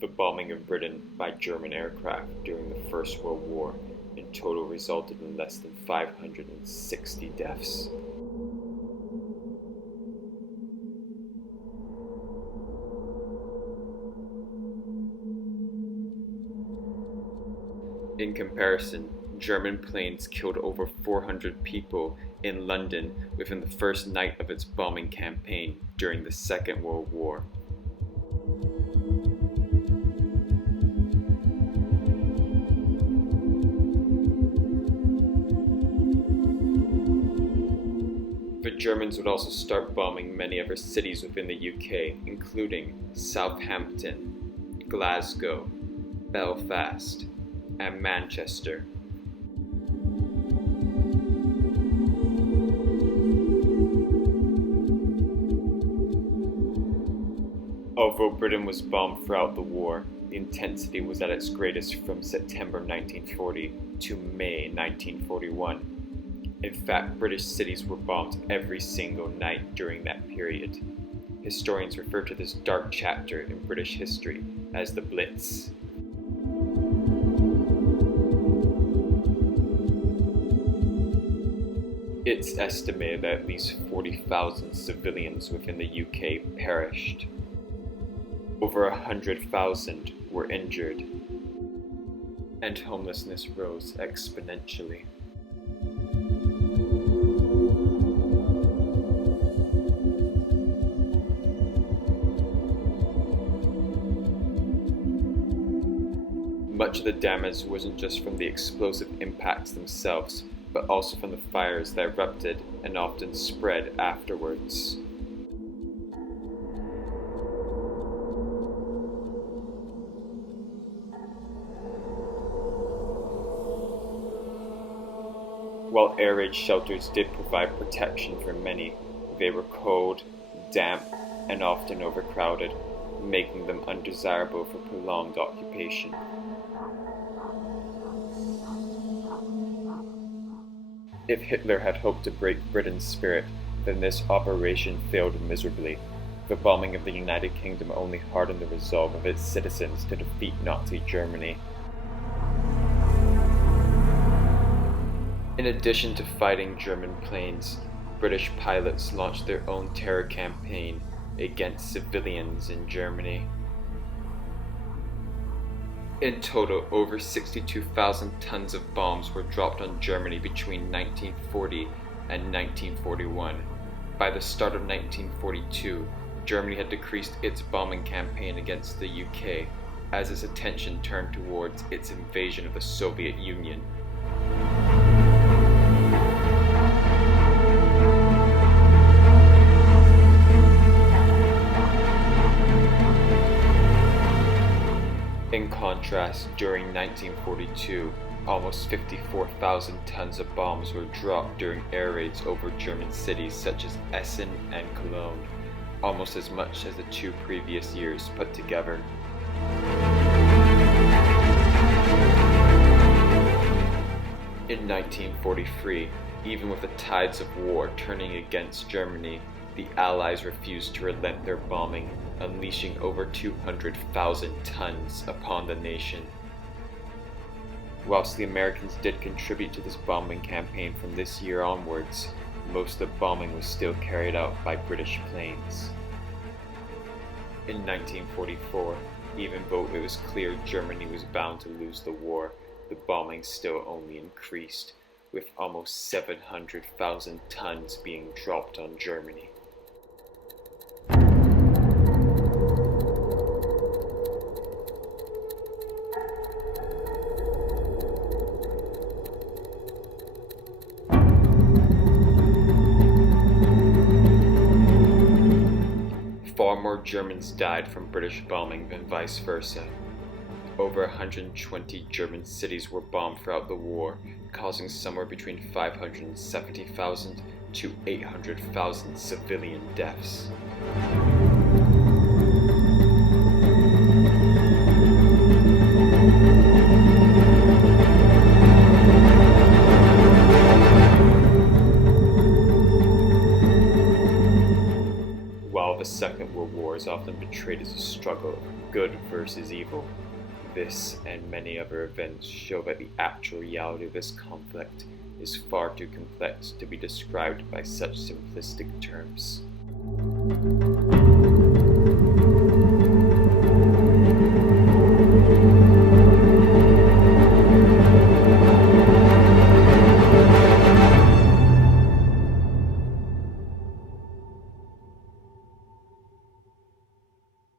The bombing of Britain by German aircraft during the First World War in total resulted in less than 560 deaths. In comparison, German planes killed over 400 people in London within the first night of its bombing campaign during the Second World War. The Germans would also start bombing many other cities within the UK, including Southampton, Glasgow, Belfast, and Manchester. Although Britain was bombed throughout the war, the intensity was at its greatest from September 1940 to May 1941. In fact, British cities were bombed every single night during that period. Historians refer to this dark chapter in British history as the Blitz. It's estimated that at least 40,000 civilians within the UK perished. Over 100,000 were injured, and homelessness rose exponentially. Much of the damage wasn't just from the explosive impacts themselves, but also from the fires that erupted and often spread afterwards. While air raid shelters did provide protection for many, they were cold, damp, and often overcrowded, making them undesirable for prolonged occupation. If Hitler had hoped to break Britain's spirit, then this operation failed miserably. The bombing of the United Kingdom only hardened the resolve of its citizens to defeat Nazi Germany. In addition to fighting German planes, British pilots launched their own terror campaign against civilians in Germany. In total, over 62,000 tons of bombs were dropped on Germany between 1940 and 1941. By the start of 1942, Germany had decreased its bombing campaign against the UK as its attention turned towards its invasion of the Soviet Union. In contrast, during 1942, almost 54,000 tons of bombs were dropped during air raids over German cities such as Essen and Cologne, almost as much as the 2 previous years put together. In 1943, even with the tides of war turning against Germany, the Allies refused to relent their bombing, unleashing over 200,000 tons upon the nation. Whilst the Americans did contribute to this bombing campaign from this year onwards, most of the bombing was still carried out by British planes. In 1944, even though it was clear Germany was bound to lose the war, the bombing still only increased, with almost 700,000 tons being dropped on Germany. Far more Germans died from British bombing than vice versa. Over 120 German cities were bombed throughout the war, causing somewhere between 570,000 to 800,000 civilian deaths. all the Second World War is often portrayed as a struggle of good versus evil. This and many other events show that the actual reality of this conflict is far too complex to be described by such simplistic terms.